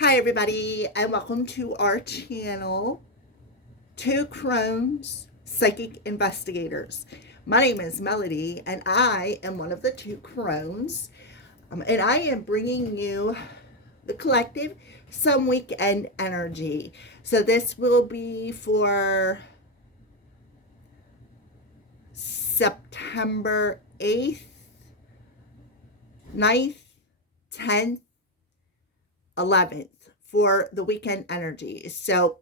Hi everybody, and welcome to our channel, Two Crones Psychic Investigators. My name is Melody, and I am one of the two crones, and I am bringing you the collective some weekend energy. So this will be for September 8th, 9th, 10th, 11th for the weekend energy. So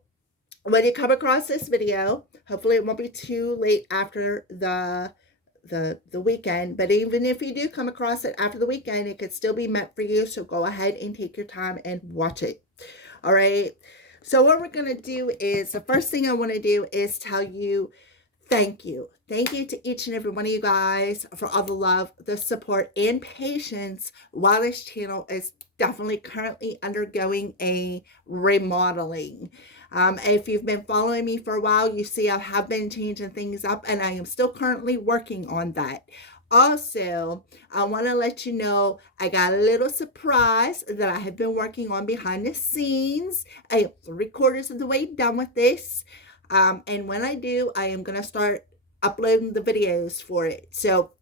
when you come across this video, hopefully it won't be too late after the weekend, but even if you do come across it after the weekend, it could still be meant for you. So go ahead and take your time and watch it. All right. So what we're going to do is, the first thing I want to do is tell you thank you. Thank you to each and every one of you guys for all the love, the support, and patience while this channel is definitely currently undergoing a remodeling. If you've been following me for a while, you see I have been changing things up, and I am still currently working on that. Also, I want to let you know I got a little surprise that I have been working on behind the scenes. I am 3/4 of the way done with this. And when I do, I am going to start uploading the videos for it. So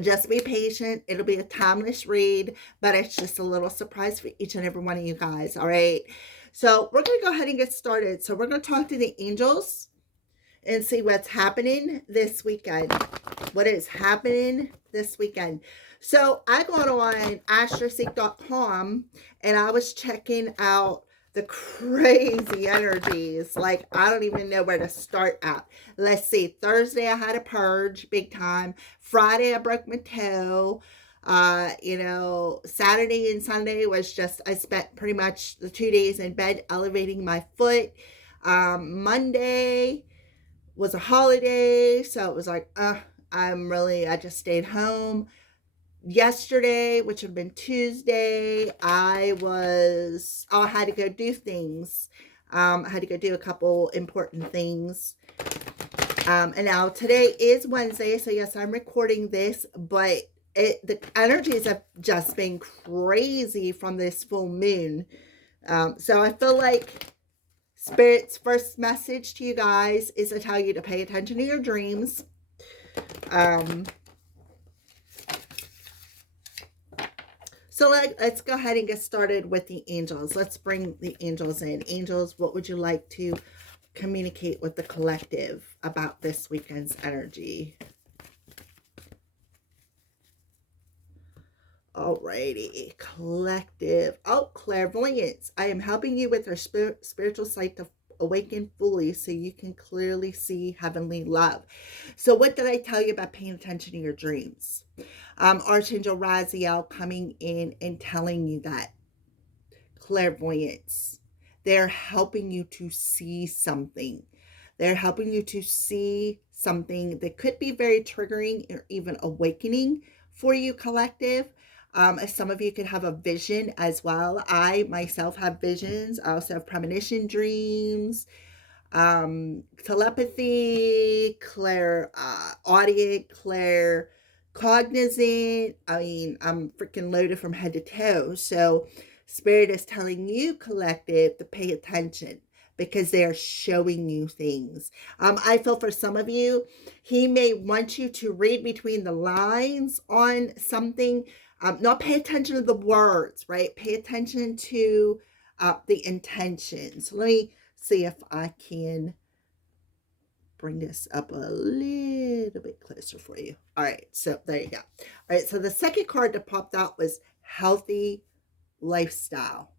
just be patient. It'll be a timeless read, but it's just a little surprise for each and every one of you guys. All right. So we're going to go ahead and get started. So we're going to talk to the angels and see what's happening this weekend. What is happening this weekend? So I got on astroseek.com and I was checking out the crazy energies. Like, I don't even know where to start at. Let's see. Thursday, I had a purge big time. Friday, I broke my toe. Saturday and Sunday was just, I spent pretty much the 2 days in bed elevating my foot. Monday was a holiday, so it was like, I just stayed home. Yesterday, which would have been Tuesday, I had to go do things. I had to go do a couple important things. And now today is Wednesday, so yes, I'm recording this, but the energies have just been crazy from this full moon. So I feel like Spirit's first message to you guys is to tell you to pay attention to your dreams. So let's go ahead and get started with the angels. Let's bring the angels in. Angels, what would you like to communicate with the collective about this weekend's energy? Alrighty, collective. Oh, clairvoyance. I am helping you with our spiritual sight to awaken fully so you can clearly see heavenly love. So what did I tell you about paying attention to your dreams? Archangel Raziel coming in and telling you that. Clairvoyance. They're helping you to see something. They're helping you to see something that could be very triggering or even awakening for you, collective. Some of you could have a vision as well. I myself have visions. I also have premonition dreams, telepathy, audient, cognizant. I mean, I'm freaking loaded from head to toe. So Spirit is telling you, collective, to pay attention because they are showing you things. I feel for some of you, he may want you to read between the lines on something. Not pay attention to the words, right? Pay attention to the intentions. Let me see if I can bring this up a little bit closer for you. All right, so there you go. All right, so the second card that popped out was healthy lifestyle.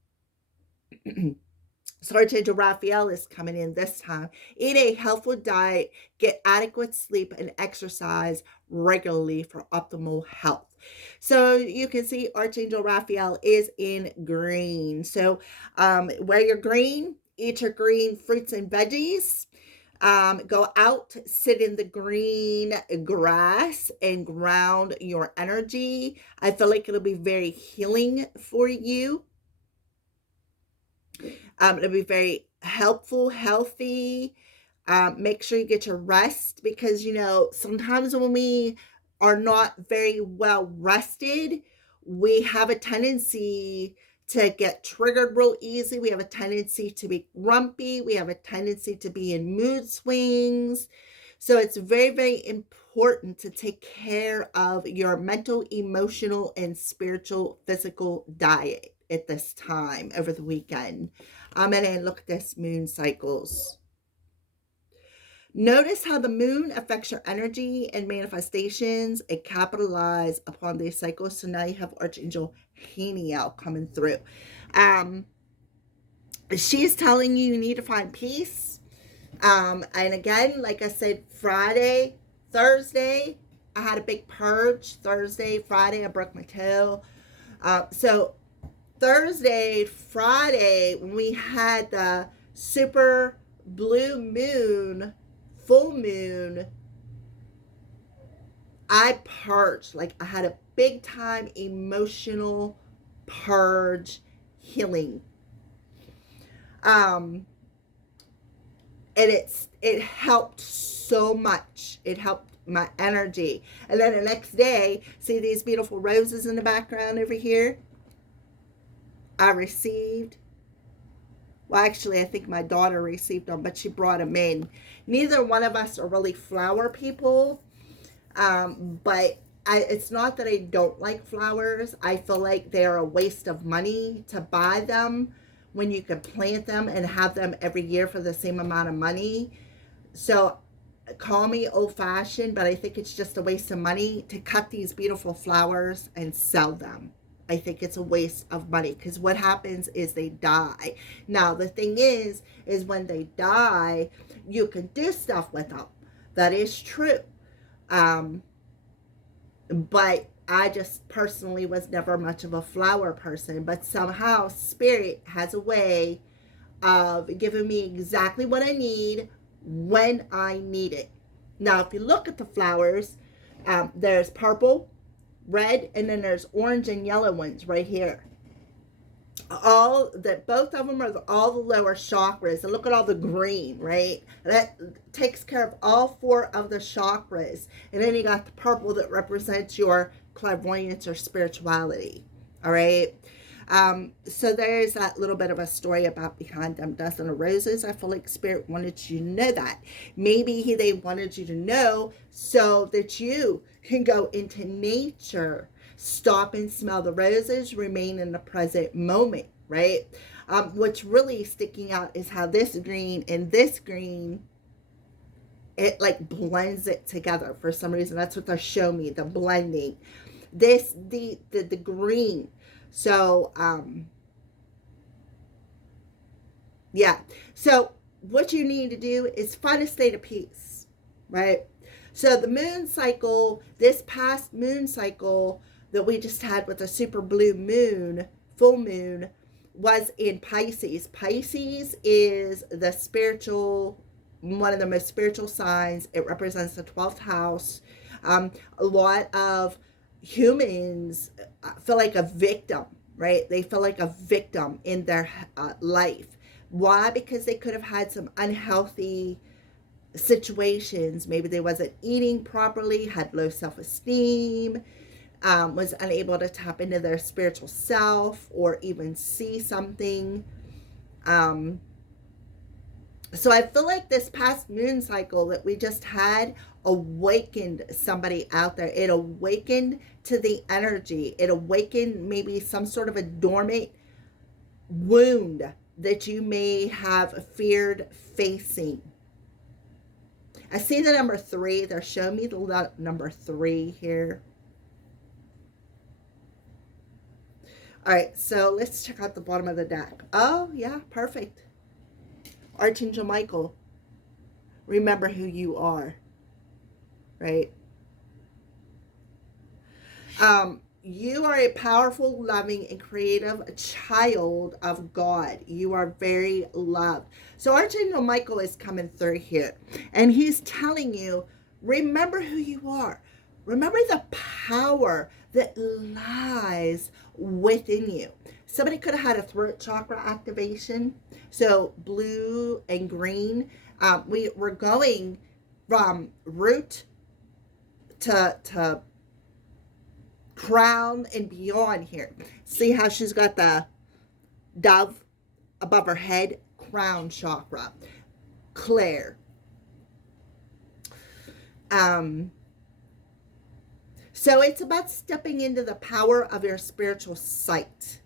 So Archangel Raphael is coming in this time. Eat a healthful diet, get adequate sleep, and exercise regularly for optimal health. So you can see Archangel Raphael is in green. So where you're green, eat your green fruits and veggies. Go out, sit in the green grass and ground your energy. I feel like it'll be very healing for you. It'll be very helpful, healthy. Make sure you get your rest because, sometimes when we are not very well rested, we have a tendency to get triggered real easy. We have a tendency to be grumpy. We have a tendency to be in mood swings. So it's very, very important to take care of your mental, emotional, and spiritual, physical diet at this time over the weekend. And then look at this moon cycles. Notice how the moon affects your energy and manifestations and capitalize upon these cycles. So now you have Archangel Haniel coming through. She's telling you you need to find peace. And again, like I said, Thursday, I had a big purge. Thursday, Friday, I broke my toe. So Thursday, Friday, when we had the super blue moon, full moon, I purged. Like I had a big time emotional purge healing. And it helped so much. It helped my energy. And then the next day, see these beautiful roses in the background over here? I received. Well, actually, I think my daughter received them, but she brought them in. Neither one of us are really flower people. But it's not that I don't like flowers. I feel like they're a waste of money to buy them when you could plant them and have them every year for the same amount of money. So call me old-fashioned, but I think it's just a waste of money to cut these beautiful flowers and sell them. I think it's a waste of money because what happens is they die. Now, the thing is when they die, you can do stuff with them. That is true. But I just personally was never much of a flower person, but somehow Spirit has a way of giving me exactly what I need when I need it. Now, if you look at the flowers, there's purple, red, and then there's orange and yellow ones right here. Both of them are all the lower chakras. And look at all the green, right? That takes care of all 4 of the chakras. And then you got the purple that represents your clairvoyance or spirituality. All right. So there's that little bit of a story about behind them dozen of roses. I feel like Spirit wanted you to know that. Maybe they wanted you to know so that you can go into nature, stop and smell the roses, remain in the present moment, right? What's really sticking out is how this green and this green, it like blends it together for some reason. That's what they're showing me, the blending. The green. So, yeah. So what you need to do is find a state of peace, right? So the moon cycle, this past moon cycle that we just had with a super blue moon, full moon, was in Pisces. Pisces is the spiritual, one of the most spiritual signs. It represents the 12th house. A lot of humans feel like a victim, right? They feel like a victim in their life. Why? Because they could have had some unhealthy situations. Maybe they wasn't eating properly, had low self-esteem, was unable to tap into their spiritual self or even see something. So I feel like this past moon cycle that we just had awakened somebody out there. It awakened to the energy. It awakened maybe some sort of a dormant wound that you may have feared facing. I see the number 3. They're showing me the number 3 here. All right, so let's check out the bottom of the deck. Oh, yeah, perfect. Archangel Michael, remember who you are, right? You are a powerful, loving, and creative child of God. You are very loved. So Archangel Michael is coming through here, and he's telling you, remember who you are. Remember the power that lies within you. Somebody could have had a throat chakra activation. So blue and green. We're going from root to crown and beyond here. See how she's got the dove above her head, crown chakra, Claire. So it's about stepping into the power of your spiritual sight.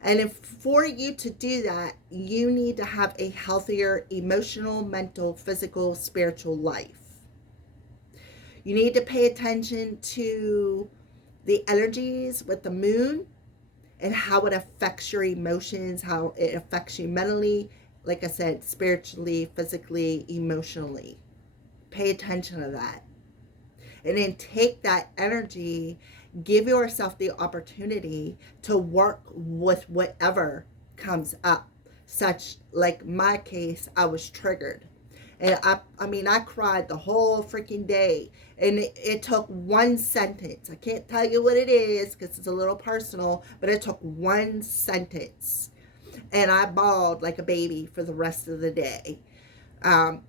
And if for you to do that, you need to have a healthier emotional, mental, physical, spiritual life. You need to pay attention to the energies with the moon and how it affects your emotions, how it affects you mentally, like I said, spiritually, physically, emotionally. Pay attention to that. And then take that energy, give yourself the opportunity to work with whatever comes up. Such like my case, I was triggered. And I cried the whole freaking day. And it took one sentence. I can't tell you what it is because it's a little personal, but it took one sentence. And I bawled like a baby for the rest of the day.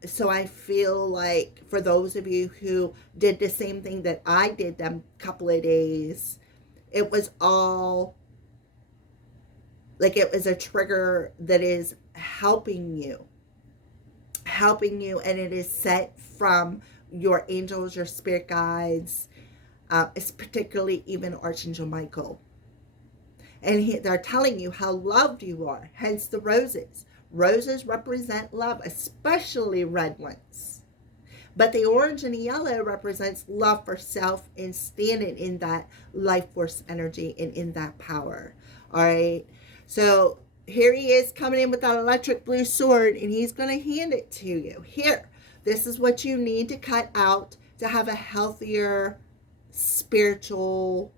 So I feel like for those of you who did the same thing that I did them couple of days, it was all like it was a trigger that is helping you, and it is sent from your angels, your spirit guides, it's particularly even Archangel Michael. And they're telling you how loved you are, hence the roses. Roses represent love, especially red ones. But the orange and the yellow represents love for self and standing in that life force energy and in that power. All right. So here he is coming in with that electric blue sword, and he's going to hand it to you. Here, this is what you need to cut out to have a healthier spiritual,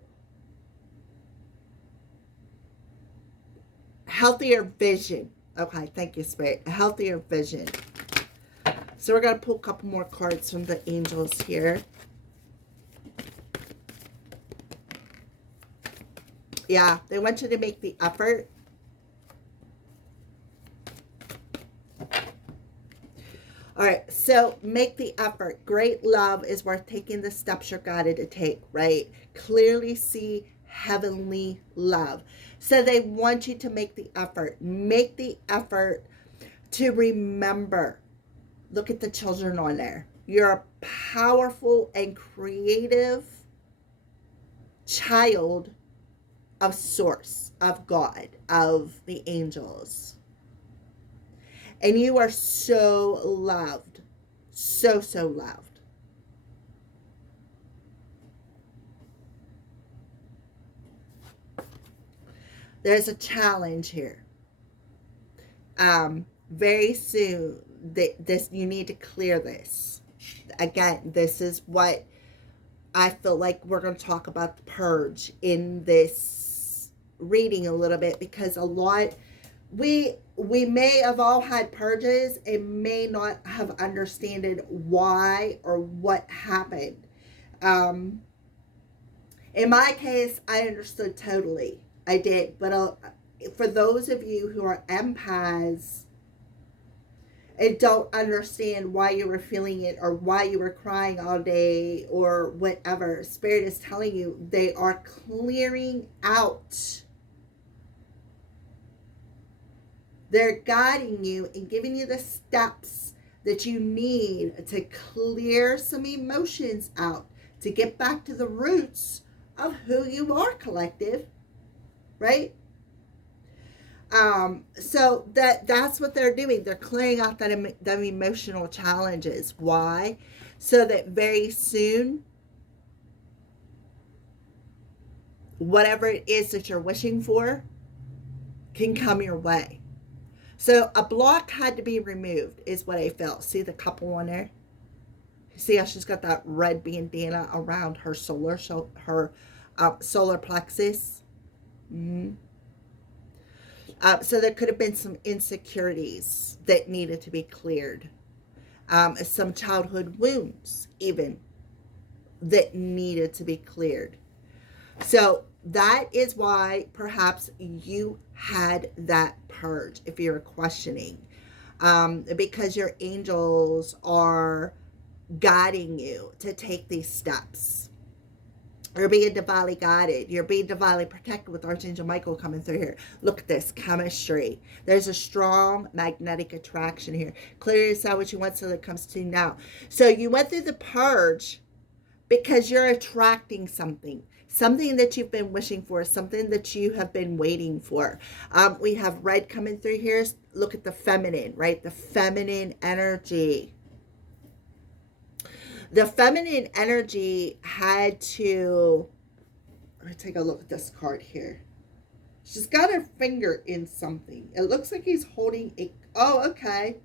healthier vision. Okay, thank you, Spirit. A healthier vision. So we're going to pull a couple more cards from the angels here. Yeah, they want you to make the effort. All right, so make the effort. Great love is worth taking the steps you're guided to take, right? Clearly see heavenly love. So they want you to make the effort. Make the effort to remember. Look at the children on there. You're a powerful and creative child of Source, of God, of the angels. And you are so loved. So, so loved. There's a challenge here. Very soon, you need to clear this. Again, this is what I feel like we're going to talk about the purge in this reading a little bit, because a lot we may have all had purges and may not have understood why or what happened. In my case, I understood totally. I did, but for those of you who are empaths and don't understand why you were feeling it or why you were crying all day or whatever, Spirit is telling you they are clearing out. They're guiding you and giving you the steps that you need to clear some emotions out, to get back to the roots of who you are, collective, right? So that's what they're doing. They're clearing out them emotional challenges. Why? So that very soon, whatever it is that you're wishing for can come your way. So a block had to be removed is what I felt. See the couple on there? See how she's got that red bandana around her solar plexus? Mm-hmm. So there could have been some insecurities that needed to be cleared. Some childhood wounds even that needed to be cleared. So that is why perhaps you had that purge, if you're questioning, because your angels are guiding you to take these steps. You're being divinely guided. You're being divinely protected with Archangel Michael coming through here. Look at this chemistry. There's a strong magnetic attraction here. Clearly decide what you want so that it comes to now. So you went through the purge because you're attracting something. Something that you've been wishing for. Something that you have been waiting for. We have red coming through here. Look at the feminine, right? The feminine energy. The feminine energy had to, let me take a look at this card here. She's got her finger in something. It looks like he's holding a, oh, okay.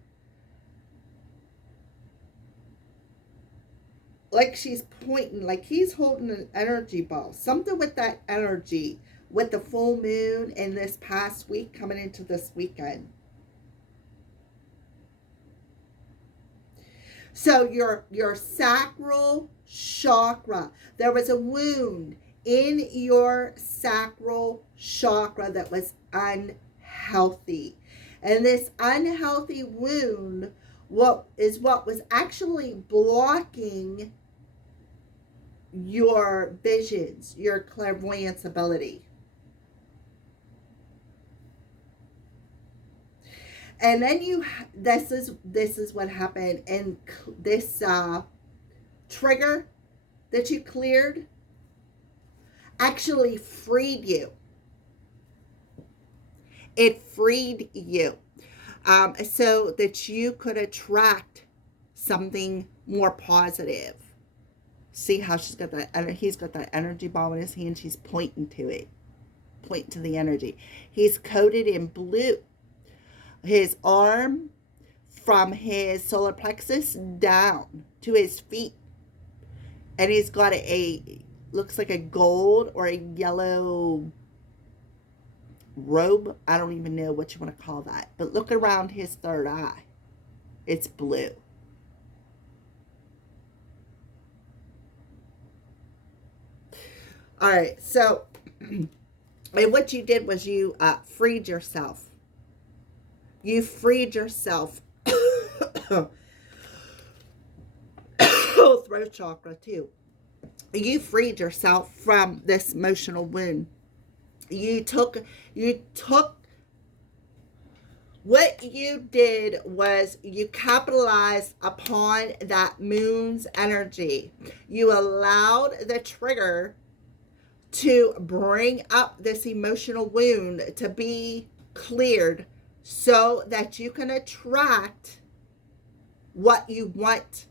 Like she's pointing, like he's holding an energy ball. Something with that energy, with the full moon in this past week coming into this weekend. So your sacral chakra, there was a wound in your sacral chakra that was unhealthy. And this unhealthy wound what was actually blocking your visions, your clairvoyance ability. And then this is what happened. And this trigger that you cleared actually freed you. It freed you so that you could attract something more positive. See how she's got that, he's got that energy ball in his hand. She's pointing to it, pointing to the energy. He's coated in blue. His arm from his solar plexus down to his feet. And he's got looks like a gold or a yellow robe. I don't even know what you want to call that. But look around his third eye. It's blue. All right. So, and what you did was you freed yourself. You freed yourself. Throat chakra too. You freed yourself from this emotional wound. You took what you did was you capitalized upon that moon's energy. You allowed the trigger to bring up this emotional wound to be cleared so that you can attract what you want.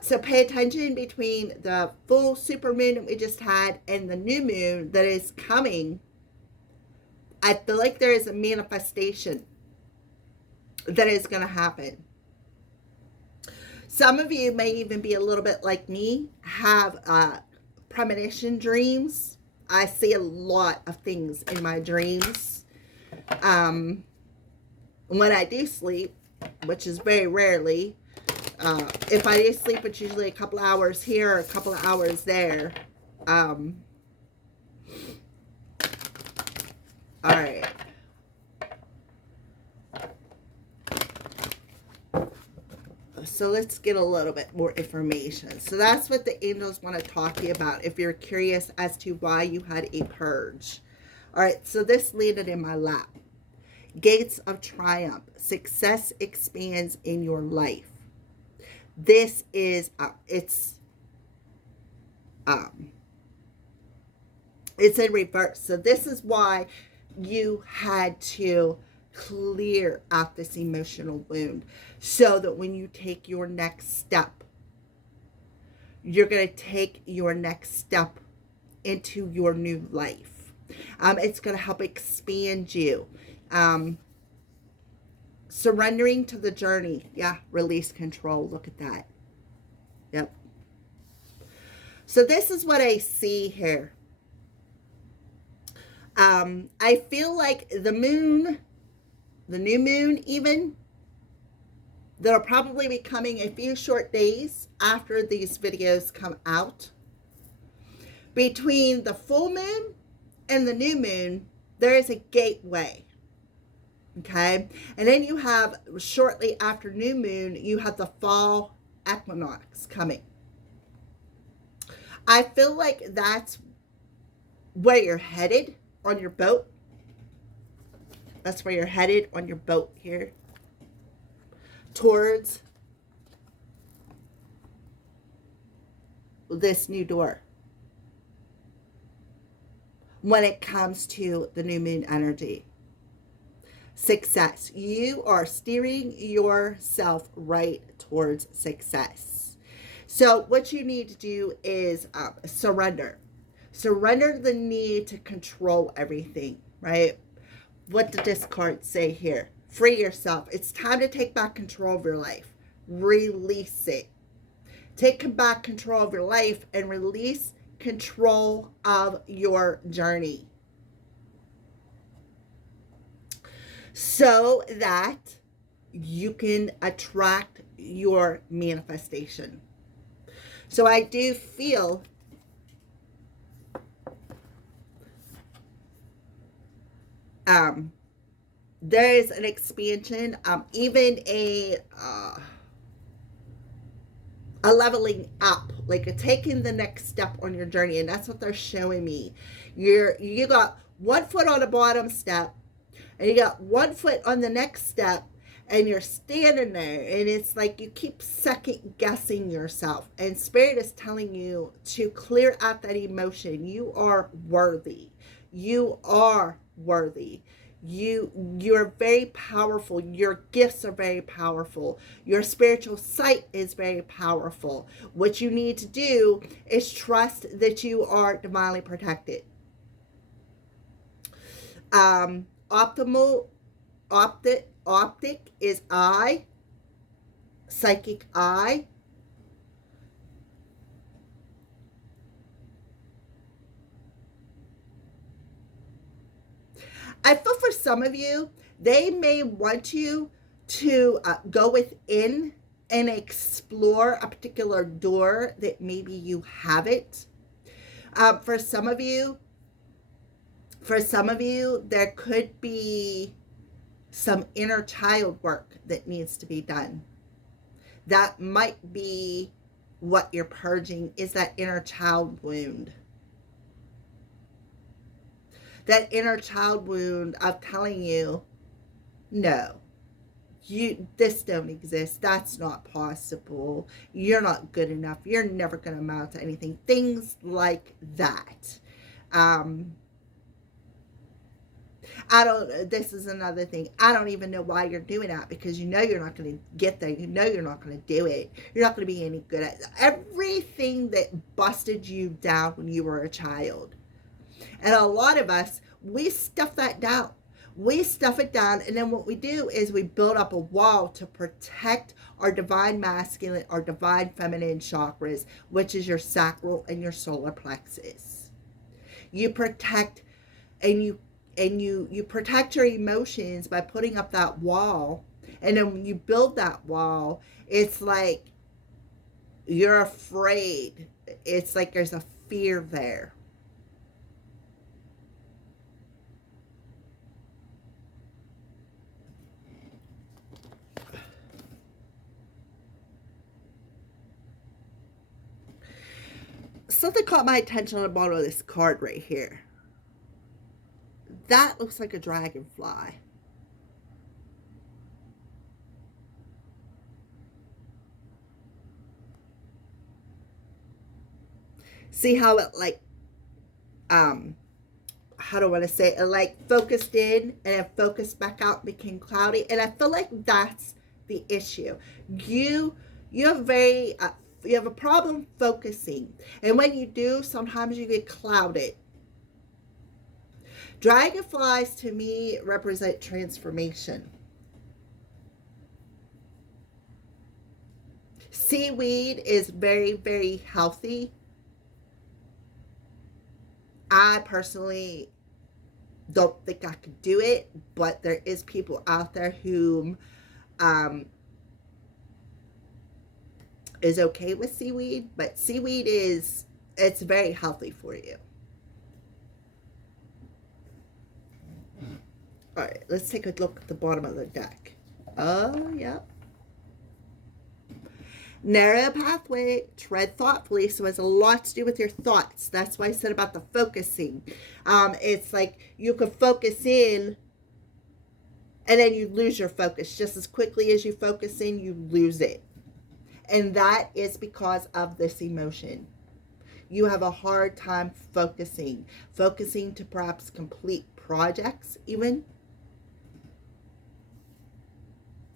So pay attention between the full super moon that we just had and the new moon that is coming. I feel like there is a manifestation that is going to happen. Some of you may even be a little bit like me, have premonition dreams. I see a lot of things in my dreams. When I do sleep, which is very rarely, if I do sleep, it's usually a couple hours here or a couple of hours there. All right. So let's get a little bit more information. So that's what the angels want to talk to you about if you're curious as to why you had a purge. All right, so this landed in my lap. Gates of triumph. Success expands in your life. This is, it's in reverse. So this is why you had to clear out this emotional wound so that when you take your next step, you're going to take your next step into your new life. It's going to help expand you. Surrendering to the journey. Yeah, release control. Look at that. Yep. So this is what I see here. I feel like the moon, the new moon even, that'll probably be coming a few short days after these videos come out. Between the full moon and the new moon, there is a gateway. Okay, and then you have, shortly after new moon, you have the fall equinox coming. I feel like that's where you're headed on your boat. That's where you're headed on your boat here, towards this new door when it comes to the new moon energy. Success. You are steering yourself right towards success. So what you need to do is surrender. Surrender the need to control everything, right? What did this card say here? Free yourself. It's time to take back control of your life. Release it. Take back control of your life and release control of your journey, so that you can attract your manifestation. So I do feel there is an expansion, even a leveling up, like a taking the next step on your journey. And that's what they're showing me. You got one foot on the bottom step, and you got one foot on the next step, and you're standing there, and it's like you keep second guessing yourself, and Spirit is telling you to clear out that emotion. You are worthy. You are worthy. You're very powerful. Your gifts are very powerful. Your spiritual sight is very powerful. What you need to do is trust that you are divinely protected. Optimal optic is eye, psychic eye. I feel for some of you, they may want you to go within and explore a particular door that maybe you haven't. For some of you, there could be some inner child work that needs to be done. That might be what you're purging, is that inner child wound. That inner child wound of telling you, no, this don't exist. That's not possible. You're not good enough. You're never going to amount to anything. Things like that. This is another thing. I don't even know why you're doing that, because you know you're not going to get there. You know you're not going to do it. You're not going to be any good at it. Everything that busted you down when you were a child. And a lot of us, we stuff that down. We stuff it down, and then what we do is we build up a wall to protect our divine masculine, our divine feminine chakras, which is your sacral and your solar plexus. You protect, and you protect your emotions by putting up that wall. And then when you build that wall, it's like you're afraid. It's like there's a fear there. Something caught my attention on the bottom of this card right here. That looks like a dragonfly. See how it like, how do I want to say it? It like focused in and it focused back out, became cloudy. And I feel like that's the issue. You have you have a problem focusing. And when you do, sometimes you get clouded. Dragonflies to me represent transformation. Seaweed is very, very healthy. I personally don't think I could do it, but there is people out there who is okay with seaweed, but seaweed it's very healthy for you. All right, let's take a look at the bottom of the deck. Oh, yeah. Narrow pathway, tread thoughtfully. So it has a lot to do with your thoughts. That's why I said about the focusing. It's like you could focus in and then you lose your focus. Just as quickly as you focus in, you lose it. And that is because of this emotion. You have a hard time focusing to perhaps complete projects even.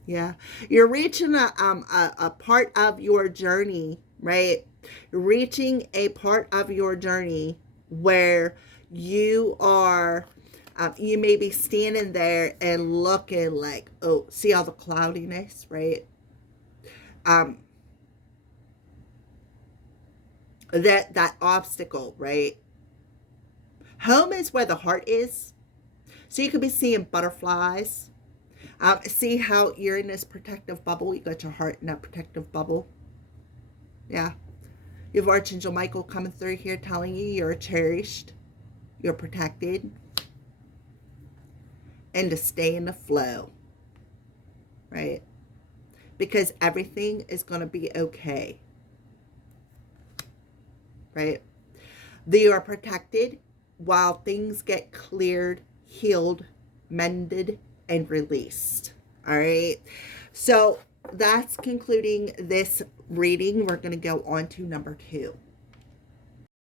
Yeah, you're reaching a part of your journey, right? You're reaching a part of your journey where you are, you may be standing there and looking like, oh, see all the cloudiness, right? Um, that obstacle, right? Home is where the heart is. So you could be seeing butterflies. See how you're in this protective bubble. You got your heart in that protective bubble. Yeah. You have Archangel Michael coming through here telling you you're cherished, you're protected, and to stay in the flow, right? Because everything is going to be okay, right? They are protected while things get cleared, healed, mended, and released. All right. So that's concluding this reading. We're going to go on to number 2.